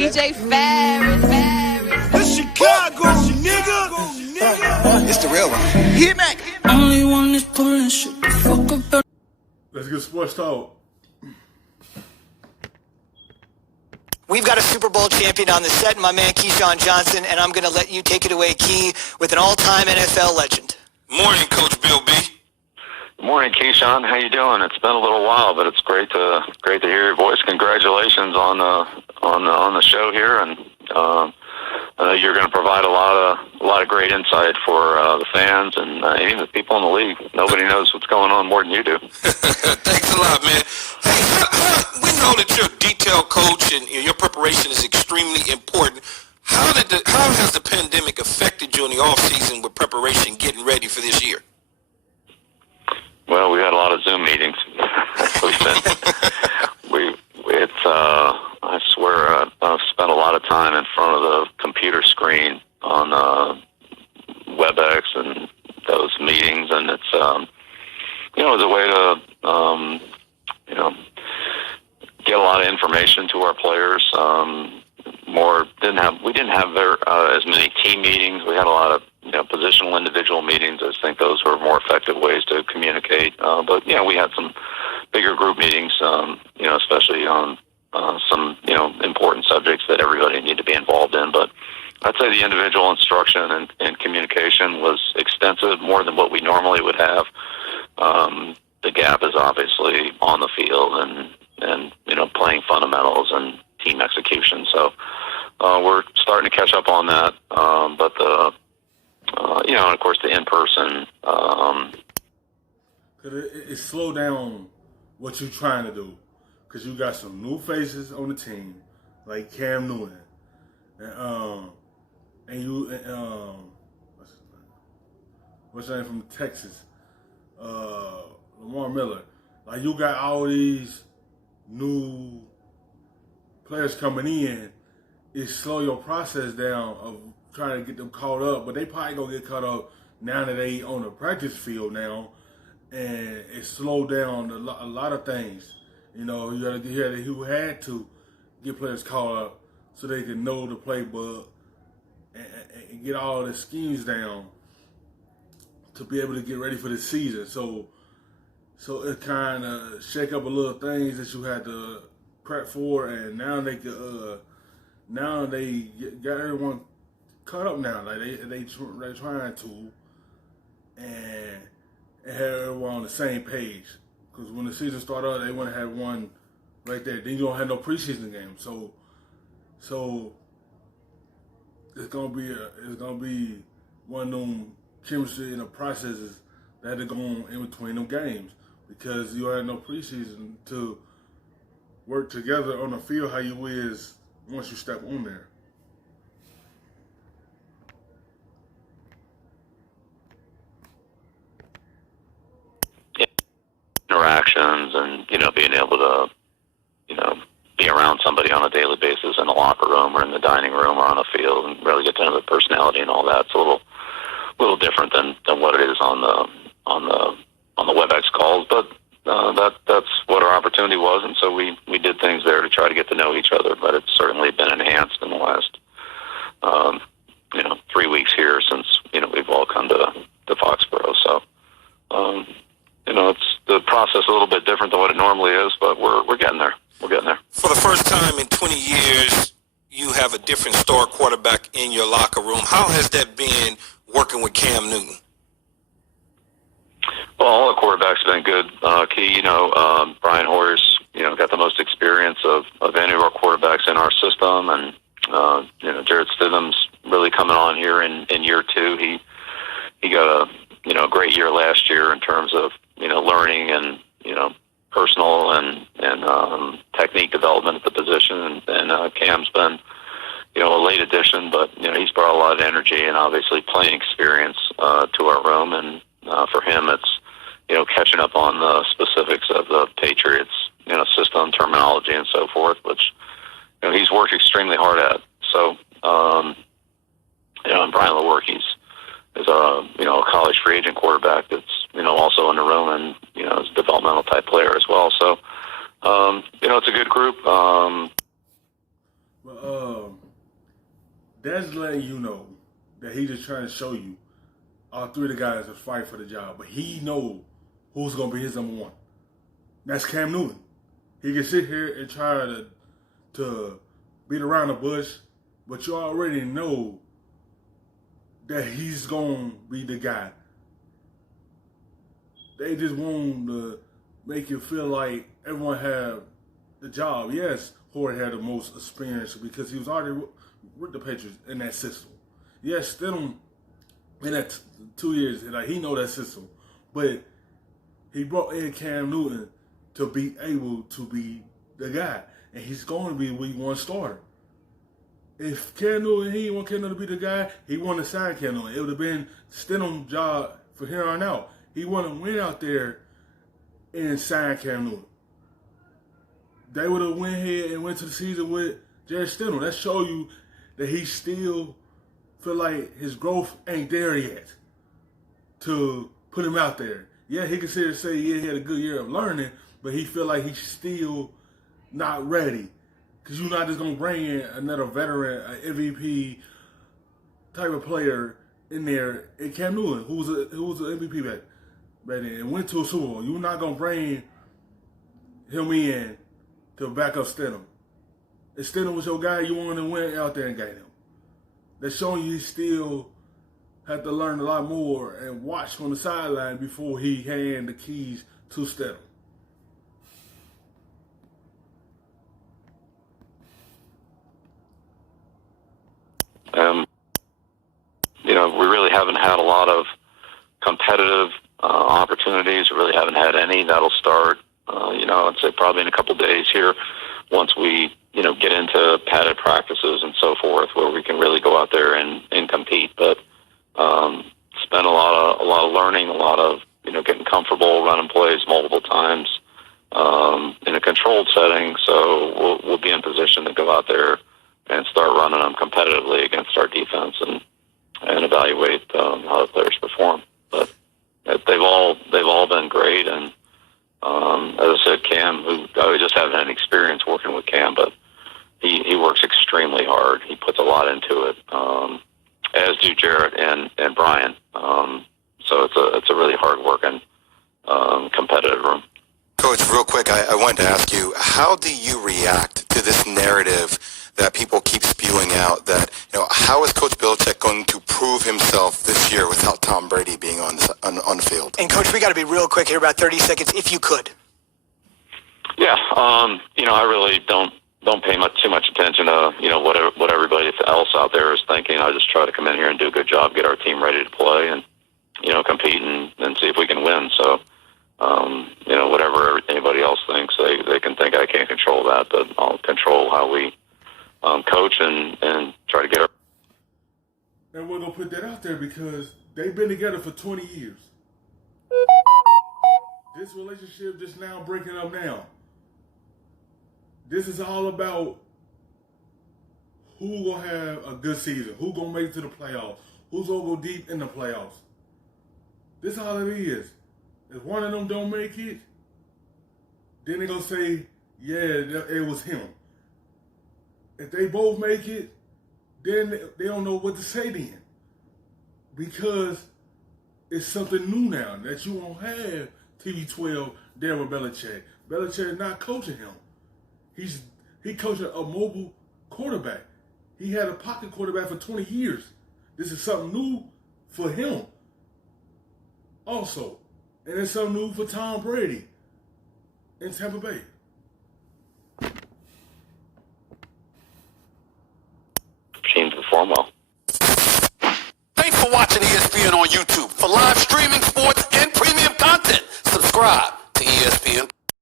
DJ Ferris. The Chicago, nigga. It's the real one. Hit me. Only one is pulling shit the fuck up. Let's get sports talk. We've got a Super Bowl champion on the set, my man Keyshawn Johnson, and I'm going to let you take it away, Key, with an all-time NFL legend. Morning, Coach Bill B. Good morning, Keyshawn. How you doing? It's been a little while, but it's great to hear your voice. Congratulations on the show here, and I know you're going to provide a lot of great insight for the fans and even the people in the league. Nobody knows what's going on more than you do. Thanks a lot, man. Hey, we know that you're a detailed coach and your preparation is extremely important. How has the pandemic affected you in the off season with preparation, getting ready for this year? Well, we had a lot of Zoom meetings. I swear, I've spent a lot of time in front of the computer screen on WebEx and those meetings, and it's it's a way to get a lot of information to our players. We didn't have as many team meetings. We had a lot of positional individual meetings. I think those were more effective ways to communicate. But we had some bigger group meetings, especially on some important subjects that everybody needed to be involved in. But I'd say the individual instruction and communication was extensive, more than what we normally would have. The gap is obviously on the field and playing fundamentals and team execution. So we're starting to catch up on that. But and of course the in-person. It slowed down what you're trying to do, because you got some new faces on the team, like Cam Newton, what's his name from Texas, Lamar Miller. Like, you got all these new players coming in. It slow your process down of trying to get them caught up, but they probably gonna get caught up now that they on the practice field now, and it slowed down a lot of things. You had to get players caught up so they can know the playbook and get all the schemes down to be able to get ready for the season. So it kind of shake up a little things that you had to prep for, and now they got everyone caught up now. Like they trying to and have everyone on the same page. Because when the season started, they want to have one right there. Then you don't have no preseason game. So it's gonna be one of them chemistry and the processes that are going in between them games, because you don't have no preseason to work together on the field how you is once you step on there. Interactions and being able to be around somebody on a daily basis in the locker room or in the dining room or on the field and really get to know the personality and all that. It's a little different than what it is on the WebEx calls, but that's what our opportunity was, and so we did things there to try to get to know each other. But it's certainly been enhanced in the last 3 weeks here since we've all come to Foxborough. So it's the process a little bit different than what it normally is, but we're getting there. We're getting there. For the first time in 20 years, you have a different star quarterback in your locker room. How has that been working with Cam Newton? Well, all the quarterbacks have been good. Key, Brian Hoyer's, got the most experience of any of our quarterbacks in our system, and Jared Stidham's really coming on here in year two. He got a great year last year in terms of learning and personal and technique development at the position, and Cam's been a late addition, but he's brought a lot of energy and obviously playing experience to our room, and for him it's catching up on the specifics of the Patriots system, terminology, and so forth, which he's worked extremely hard at. So and Brian Lewerke's is a college free agent quarterback that's also in the room, and is a developmental type player as well. So it's a good group. That's letting you know that he just trying to show you all three of the guys are fighting for the job, but he know who's gonna be his number one. That's Cam Newton. He can sit here and try to beat around the bush, but you already know that he's gonna be the guy. They just want to make you feel like everyone had the job. Yes, Howard had the most experience because he was already with the Patriots in that system. Yes, Stidham in that 2 years, like he know that system, but he brought in Cam Newton to be able to be the guy, and he's going to be week one starter. If Cam Newton, he didn't want Cam Newton to be the guy, he wanted to sign Cam Newton. It would have been Stidham's job for here on out. He wanted to win out there and sign Cam Newton. They would have went ahead and went to the season with Jared Stidham. That show you that he still feel like his growth ain't there yet to put him out there. Yeah, he can sit and say, yeah, he had a good year of learning, but he feel like he's still not ready. Because you're not just going to bring in another veteran, an MVP type of player in there. And Cam Newton, who was an MVP back then and went to a Super Bowl. You're not going to bring him in to back up Stidham. If Stidham was your guy, you want to win out there and get him. That's showing you he still had to learn a lot more and watch from the sideline before he hand the keys to Stidham. We really haven't had a lot of competitive opportunities. We really haven't had any. That'll start, I'd say probably in a couple days here once we, get into padded practices and so forth where we can really go out there and compete. But spend a lot of learning, a lot of, getting comfortable running plays multiple times in a controlled setting. So we'll be in position to go out there and start running them competitively against our defense and evaluate how the players perform. But they've all been great, and as I said, Cam, who I just haven't had any experience working with Cam, but he works extremely hard. He puts a lot into it, as do Jarrett and Brian. So it's a really hard working competitive room. Coach, real quick, I wanted to ask you, how do you react to this narrative that people keep spewing out that, how is Coach Belichick going to prove himself this year without Tom Brady being on the field? And Coach, we got to be real quick here, about 30 seconds, if you could. Yeah, I really don't pay too much attention to, what everybody else out there is thinking. I just try to come in here and do a good job, get our team ready to play and, compete and see if we can win. So, whatever anybody else thinks, they can think. I can't control that, but I'll control how we coach and try to get our... And we're going to put that out there because they've been together for 20 years. This relationship just now breaking up now. This is all about who going to have a good season, who going to make it to the playoffs, who's going to go deep in the playoffs. This is all it is. If one of them don't make it, then they're going to say, yeah, it was him. If they both make it, then they don't know what to say then. Because it's something new now that you won't have TB12 there with Belichick. Belichick is not coaching him. He coaching a mobile quarterback. He had a pocket quarterback for 20 years. This is something new for him also. And it's something new for Tom Brady in Tampa Bay. Team perform well.